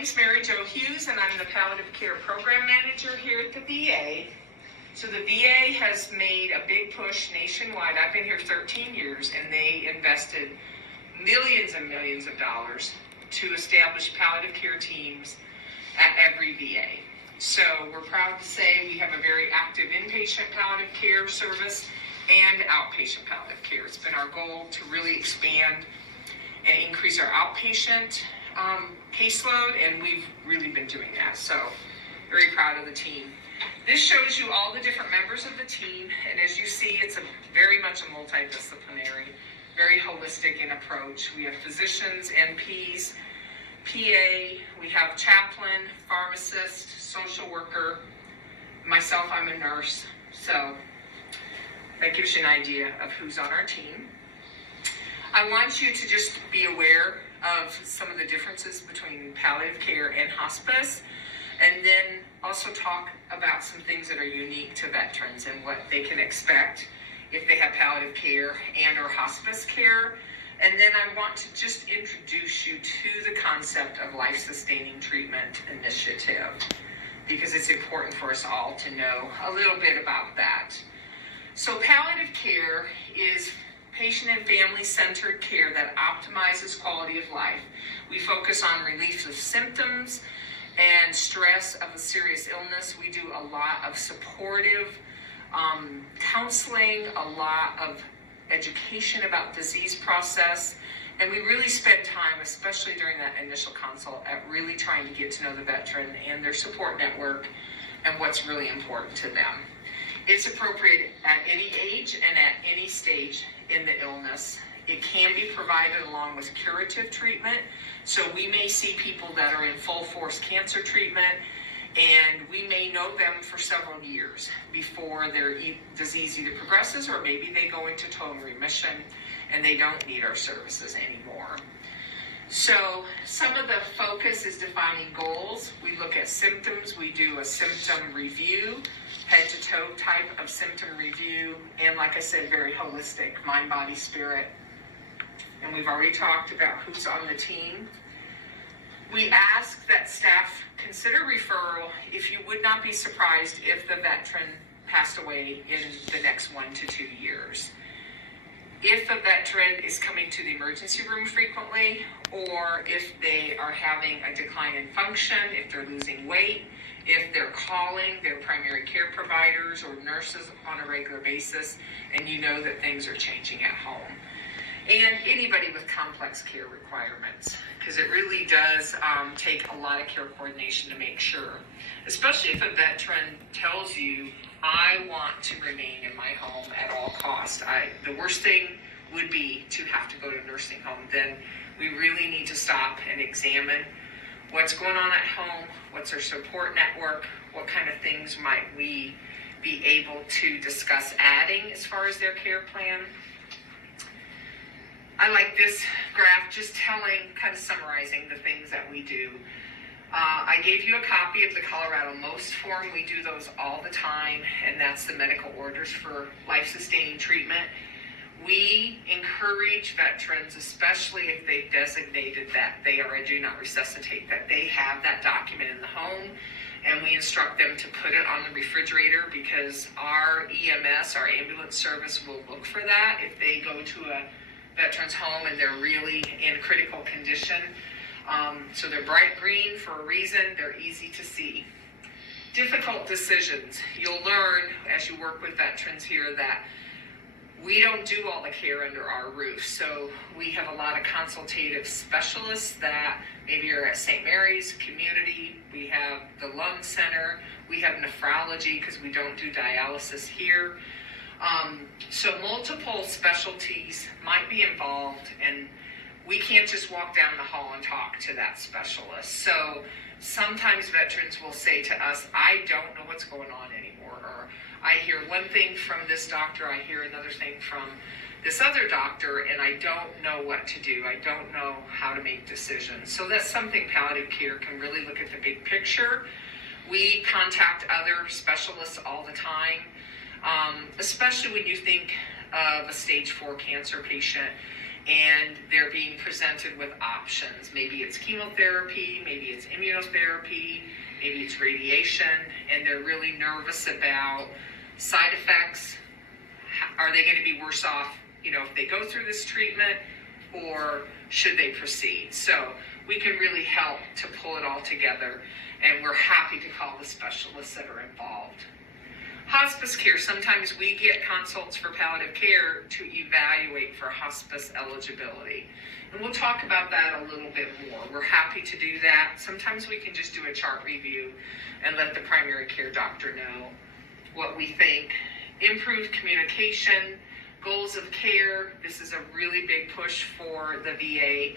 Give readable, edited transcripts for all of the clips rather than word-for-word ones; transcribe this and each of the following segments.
name's Mary Jo Hughes, and I'm the Palliative Care Program Manager here at the VA. So the VA has made a big push nationwide. I've been here 13 years, and they invested millions and millions of dollars to establish palliative care teams at every VA. So we're proud to say we have a very active inpatient palliative care service and outpatient palliative care. It's been our goal to really expand and increase our outpatient caseload, and we've really been doing that. So very proud of the team. This shows you all the different members of the team, and as you see, it's very much a multidisciplinary, very holistic in approach. We have physicians, NPs, PA, we have chaplain, pharmacist, social worker. Myself, I'm a nurse, so that gives you an idea of who's on our team. I want you to just be aware of some of the differences between palliative care and hospice, and then also talk about some things that are unique to veterans and what they can expect if they have palliative care and or hospice care. And then I want to just introduce you to the concept of life-sustaining treatment initiative, because it's important for us all to know a little bit about that. So palliative care is patient and family-centered care that optimizes quality of life. We focus on relief of symptoms and stress of a serious illness. We do a lot of supportive counseling, a lot of education about disease process, and we really spend time, especially during that initial consult, at really trying to get to know the veteran and their support network and what's really important to them. It's appropriate at any age and at any stage in the illness. It can be provided along with curative treatment. So we may see people that are in full force cancer treatment, and we may know them for several years before their disease either progresses or maybe they go into total remission and they don't need our services anymore. So some of the focus is defining goals. We look at symptoms. We do a symptom review, head to toe type of symptom review, and like I said, very holistic, mind, body, spirit. And we've already talked about who's on the team. We ask that staff consider referral if you would not be surprised if the veteran passed away in the next 1 to 2 years. If a veteran is coming to the emergency room frequently, or if they are having a decline in function, if they're losing weight, if they're calling their primary care providers or nurses on a regular basis, and you know that things are changing at home. And anybody with complex care requirements, because it really does take a lot of care coordination to make sure, especially if a veteran tells you, I want to remain in my home at all costs. The worst thing would be to have to go to a nursing home. Then we really need to stop and examine what's going on at home, what's our support network, what kind of things might we be able to discuss adding as far as their care plan. I like this graph just kind of summarizing the things that we do. I gave you a copy of the Colorado MOST form. We do those all the time, and that's the medical orders for life-sustaining treatment. We encourage veterans, especially if they've designated that they are a do not resuscitate, that they have that document in the home, and we instruct them to put it on the refrigerator, because our EMS, our ambulance service, will look for that if they go to a veteran's home and they're really in critical condition. So they're bright green for a reason. They're easy to see. Difficult decisions. You'll learn as you work with veterans here that we don't do all the care under our roof. So we have a lot of consultative specialists that maybe are at St. Mary's community. We have the lung center. We have nephrology, because we don't do dialysis here. So multiple specialties might be involved, and we can't just walk down the hall and talk to that specialist. So sometimes veterans will say to us, I don't know what's going on anymore, or I hear one thing from this doctor, I hear another thing from this other doctor, and I don't know what to do. I don't know how to make decisions. So that's something palliative care can really look at the big picture. We contact other specialists all the time, especially when you think of a stage 4 cancer patient and they're being presented with options. Maybe it's chemotherapy, maybe it's immunotherapy, maybe it's radiation, and they're really nervous about side effects. Are they going to be worse off, if they go through this treatment, or should they proceed? So we can really help to pull it all together, and we're happy to call the specialists that are involved. Hospice care, sometimes we get consults for palliative care to evaluate for hospice eligibility. And we'll talk about that a little bit more. We're happy to do that. Sometimes we can just do a chart review and let the primary care doctor know what we think. Improved communication, goals of care. This is a really big push for the VA,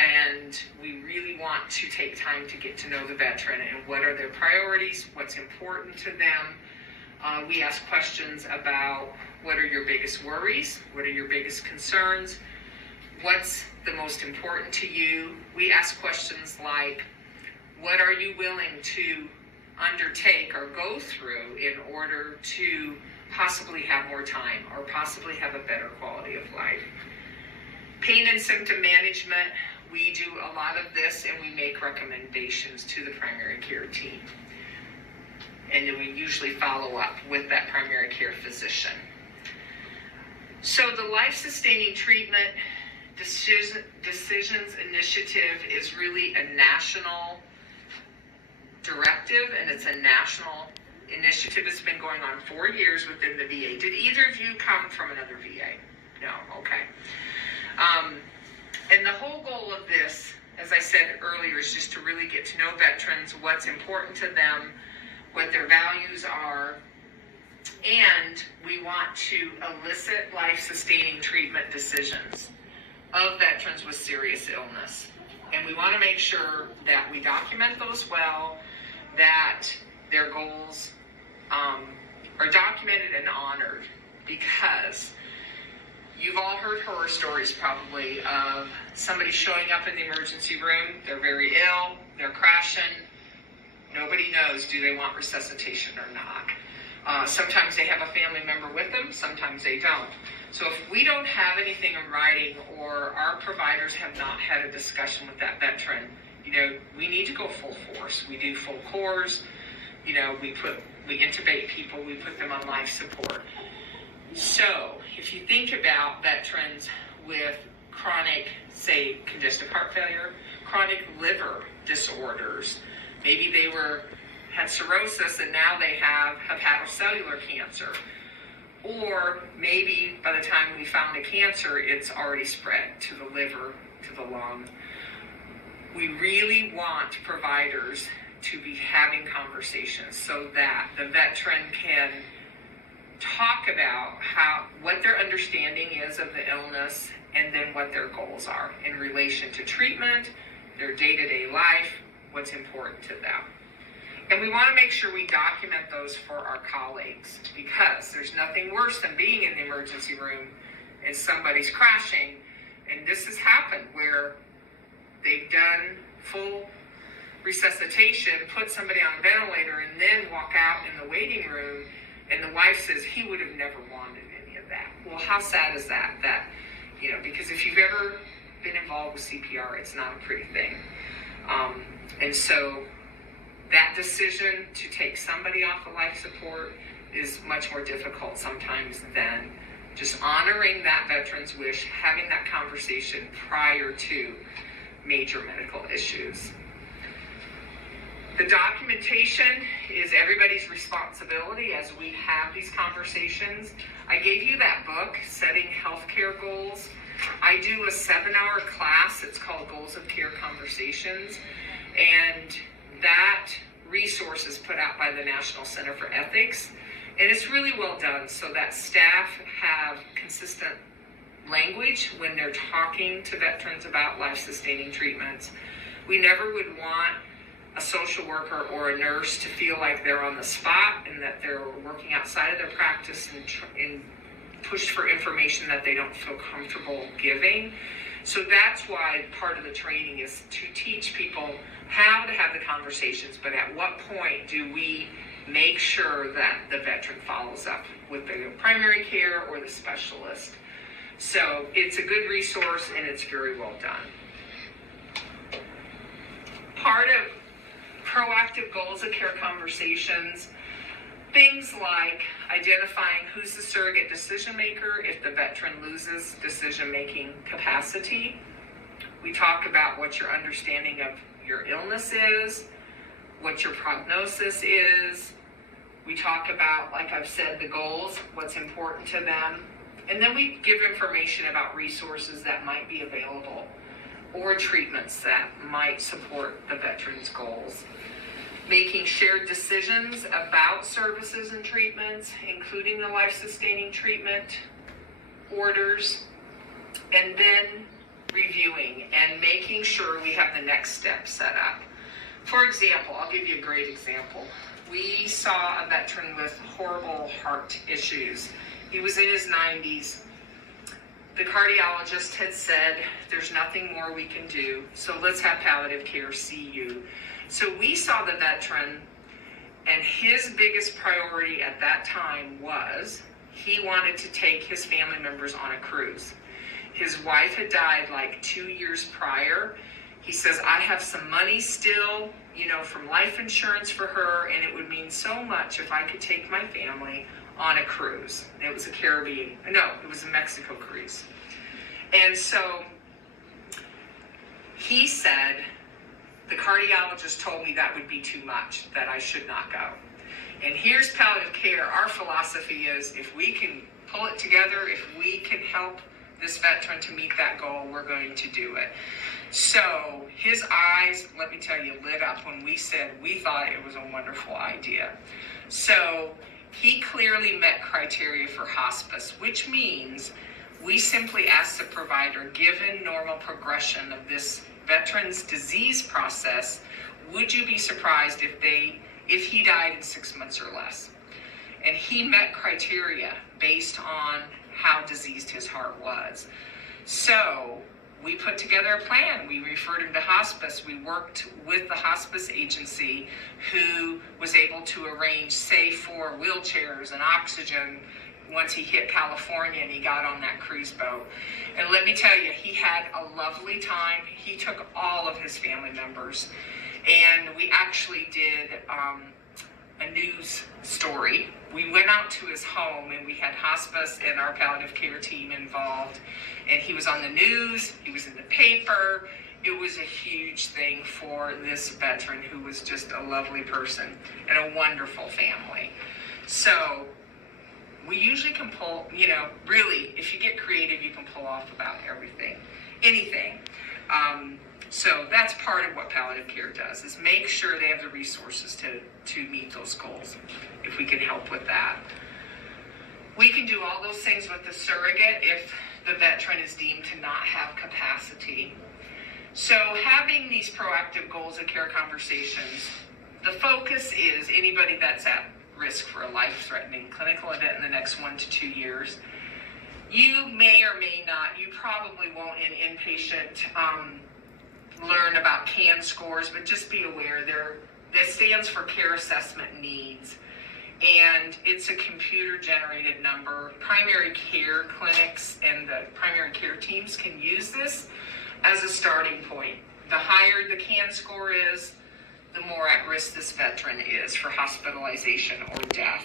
and we really want to take time to get to know the veteran and what are their priorities, what's important to them. We ask questions about what are your biggest worries, what are your biggest concerns, what's the most important to you. We ask questions like, what are you willing to undertake or go through in order to possibly have more time or possibly have a better quality of life. Pain and symptom management, we do a lot of this, and we make recommendations to the primary care team. And then we usually follow up with that primary care physician. So the life-sustaining treatment decisions initiative is really a national directive, and it's a national initiative that's been going on 4 years within the VA. Did either of you come from another VA? No? Okay. And the whole goal of this, as I said earlier, is just to really get to know veterans, what's important to them, what their values are, and we want to elicit life-sustaining treatment decisions of veterans with serious illness. And we want to make sure that we document those well, that their goals are documented and honored, because you've all heard horror stories probably of somebody showing up in the emergency room, they're very ill, they're crashing, nobody knows, do they want resuscitation or not? Sometimes they have a family member with them, sometimes they don't. So if we don't have anything in writing, or our providers have not had a discussion with that veteran, we need to go full force. We do full cores, we intubate people, we put them on life support. So if you think about veterans with chronic, say, congestive heart failure, chronic liver disorders, maybe they had cirrhosis and now they have hepatocellular cancer, or maybe by the time we found a cancer, it's already spread to the liver, to the lung. We really want providers to be having conversations so that the veteran can talk about what their understanding is of the illness, and then what their goals are in relation to treatment, their day-to-day life, what's important to them. And we want to make sure we document those for our colleagues, because there's nothing worse than being in the emergency room and somebody's crashing. And this has happened where they've done full resuscitation, put somebody on a ventilator, and then walk out in the waiting room, and the wife says, he would have never wanted any of that. Well, how sad is that? Because if you've ever been involved with CPR, it's not a pretty thing. And so that decision to take somebody off of life support is much more difficult sometimes than just honoring that veteran's wish, having that conversation prior to major medical issues. The documentation is everybody's responsibility as we have these conversations. I gave you that book, Setting Healthcare Goals. I do a 7-hour class. It's called Goals of Care Conversations. And that resource is put out by the National Center for Ethics. And it's really well done so that staff have consistent language when they're talking to veterans about life-sustaining treatments. We never would want a social worker or a nurse to feel like they're on the spot and that they're working outside of their practice and pushed for information that they don't feel comfortable giving. So that's why part of the training is to teach people how to have the conversations, but at what point do we make sure that the veteran follows up with the primary care or the specialist. So it's a good resource and it's very well done. Part of proactive goals of care conversations, things like identifying who's the surrogate decision maker if the veteran loses decision-making capacity. We talk about what your understanding of your illness is, what your prognosis is. We talk about, like I've said, the goals, what's important to them. And then we give information about resources that might be available or treatments that might support the veteran's goals. Making shared decisions about services and treatments, including the life-sustaining treatment orders, and then reviewing and making sure we have the next step set up. For example, I'll give you a great example. We saw a veteran with horrible heart issues. He was in his 90s. The cardiologist had said, there's nothing more we can do, so let's have palliative care see you. So we saw the veteran, and his biggest priority at that time was he wanted to take his family members on a cruise. His wife had died like 2 years prior. He says, I have some money still, from life insurance for her, and it would mean so much if I could take my family on a cruise. It was a Mexico cruise. And so he said, the cardiologist told me that would be too much, that I should not go. And here's palliative care. Our philosophy is if we can pull it together, if we can help this veteran to meet that goal, we're going to do it. So his eyes, let me tell you, lit up when we said we thought it was a wonderful idea. So he clearly met criteria for hospice, which means we simply asked the provider, given normal progression of this veteran's disease process, would you be surprised if he died in 6 months or less? And he met criteria based on how diseased his heart was. So we put together a plan. We referred him to hospice. We worked with the hospice agency who was able to arrange, say, for wheelchairs and oxygen once he hit California and he got on that cruise boat. And let me tell you, he had a lovely time. He took all of his family members, and we actually did a news story. We went out to his home, and we had hospice and our palliative care team involved, and he was on the news, he was in the paper. It was a huge thing for this veteran who was just a lovely person and a wonderful family. So we usually can pull, really, if you get creative, you can pull off about anything. So that's part of what palliative care does, is make sure they have the resources to meet those goals, if we can help with that. We can do all those things with the surrogate if the veteran is deemed to not have capacity. So having these proactive goals of care conversations, the focus is anybody that's at risk for a life-threatening clinical event in the next 1 to 2 years. You may or may not, you probably won't in inpatient learn about CAN scores, but just be aware that stands for Care Assessment Needs. And it's a computer-generated number. Primary care clinics and the primary care teams can use this as a starting point. The higher the CAN score is, the more at risk this veteran is for hospitalization or death.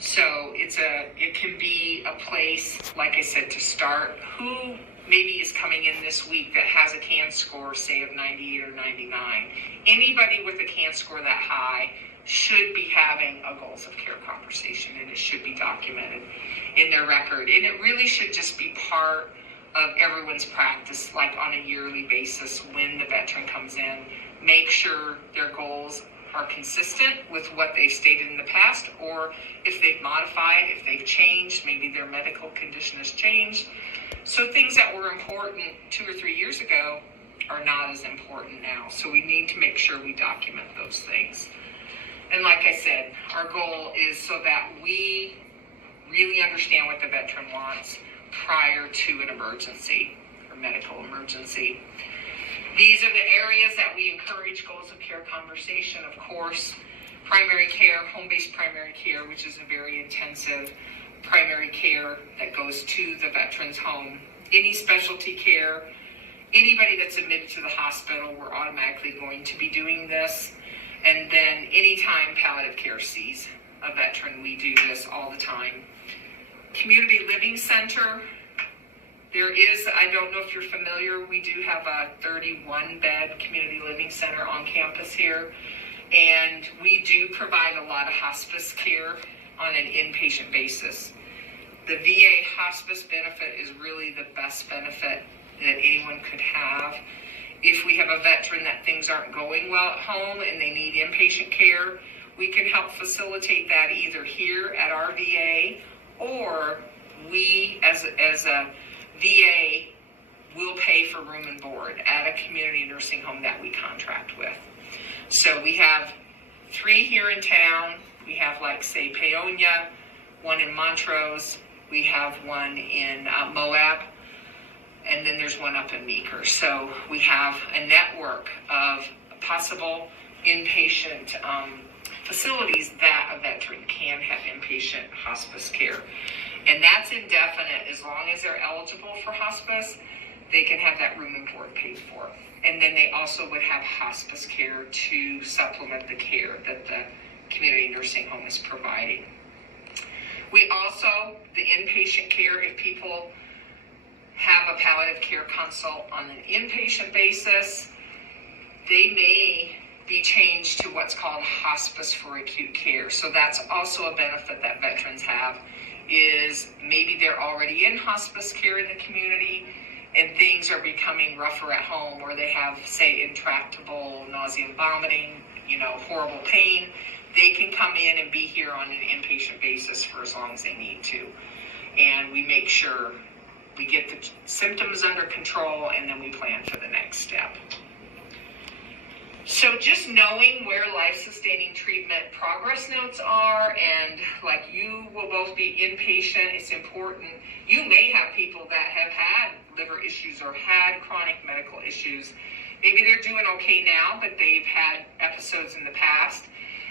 So it can be a place, like I said, to start. Who maybe is coming in this week that has a CAN score, say, of 98 or 99? Anybody with a CAN score that high should be having a goals of care conversation, and it should be documented in their record. And it really should just be part of everyone's practice, like on a yearly basis when the veteran comes in. Make sure their goals are consistent with what they've stated in the past, or if they've modified, if they've changed, maybe their medical condition has changed. So things that were important 2 or 3 years ago are not as important now. So we need to make sure we document those things. And like I said, our goal is so that we really understand what the veteran wants prior to an emergency or medical emergency. These are the areas that we encourage goals of care conversation. Of course, primary care, home-based primary care, which is a very intensive primary care that goes to the veteran's home. Any specialty care, anybody that's admitted to the hospital, we're automatically going to be doing this. And then anytime palliative care sees a veteran, we do this all the time. Community Living Center, there is, I don't know if you're familiar, we do have a 31-bed community living center on campus here. And we do provide a lot of hospice care on an inpatient basis. The VA hospice benefit is really the best benefit that anyone could have. If we have a veteran that things aren't going well at home and they need inpatient care, we can help facilitate that either here at our VA, or we as a VA will pay for room and board at a community nursing home that we contract with. So we have 3 here in town. We have, like, say, Paonia, one in Montrose. We have one in Moab, and then there's one up in Meeker. So we have a network of possible inpatient facilities that a veteran can have inpatient hospice care. And that's indefinite. As long as they're eligible for hospice, they can have that room and board paid for. And then they also would have hospice care to supplement the care that the community nursing home is providing. We also, the inpatient care, if people have a palliative care consult on an inpatient basis, they may be changed to what's called hospice for acute care. So that's also a benefit that veterans have, is maybe they're already in hospice care in the community and things are becoming rougher at home, or they have, say, intractable nausea and vomiting, horrible pain. They can come in and be here on an inpatient basis for as long as they need to. And we make sure we get the symptoms under control, and then we plan for the next step. So just knowing where life-sustaining treatment progress notes are, and like you will both be inpatient, it's important. You may have people that have had liver issues or had chronic medical issues. Maybe they're doing okay now, but they've had episodes in the past,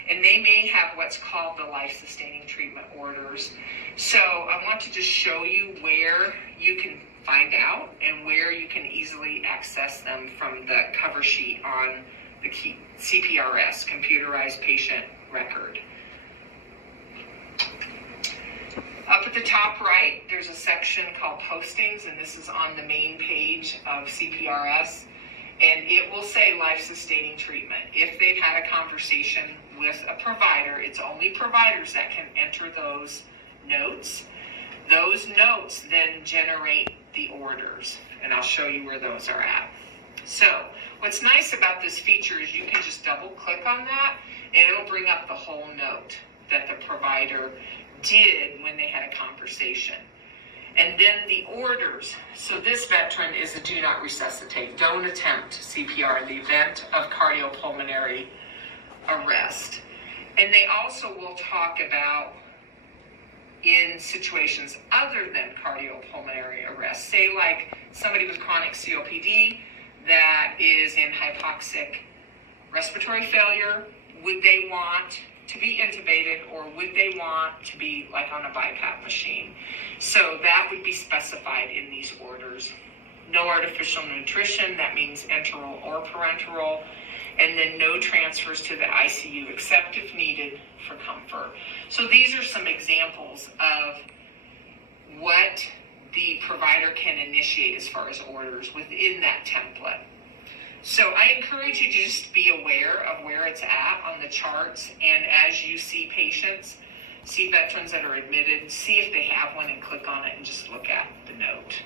and they may have what's called the life-sustaining treatment orders. So I want to just show you where you can find out and where you can easily access them from the cover sheet on the CPRS, Computerized Patient Record. Up at the top right, there's a section called Postings, and this is on the main page of CPRS, and it will say life-sustaining treatment. If they've had a conversation with a provider, it's only providers that can enter those notes. Those notes then generate the orders, and I'll show you where those are at. So what's nice about this feature is you can just double click on that and it'll bring up the whole note that the provider did when they had a conversation. And then the orders. So this veteran is a do not resuscitate, don't attempt CPR in the event of cardiopulmonary arrest. And they also will talk about in situations other than cardiopulmonary arrest. Say like somebody with chronic COPD that is in hypoxic respiratory failure, would they want to be intubated, or would they want to be like on a BiPAP machine? So that would be specified in these orders. No artificial nutrition, that means enteral or parenteral, and then no transfers to the ICU except if needed for comfort. So these are some examples of what the provider can initiate as far as orders within that template. So I encourage you to just be aware of where it's at on the charts, and as you see patients, see veterans that are admitted, see if they have one and click on it and just look at the note.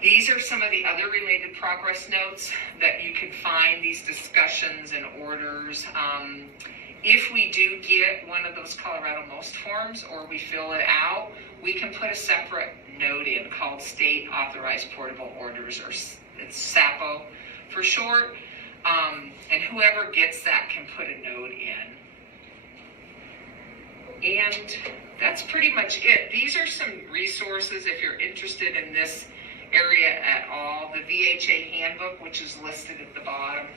These are some of the other related progress notes that you can find, these discussions and orders. If we do get one of those Colorado Most forms or we fill it out, we can put a separate note in called State Authorized Portable Orders, or it's SAPO for short. And whoever gets that can put a note in. And that's pretty much it. These are some resources if you're interested in this area at all. The VHA handbook, which is listed at the bottom,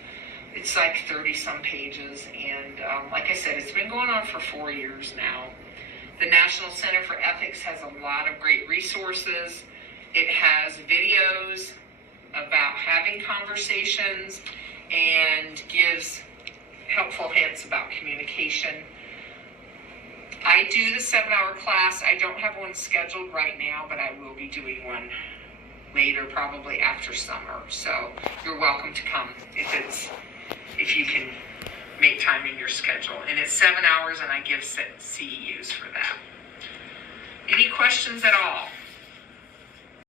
it's like 30 some pages, and like I said, it's been going on for 4 years now. The National Center for Ethics has a lot of great resources. It has videos about having conversations and gives helpful hints about communication. I do the 7-hour class. I don't have one scheduled right now, but I will be doing one later, probably after summer. So you're welcome to come if you can make time in your schedule. And it's 7 hours, and I give CEUs for that. Any questions at all?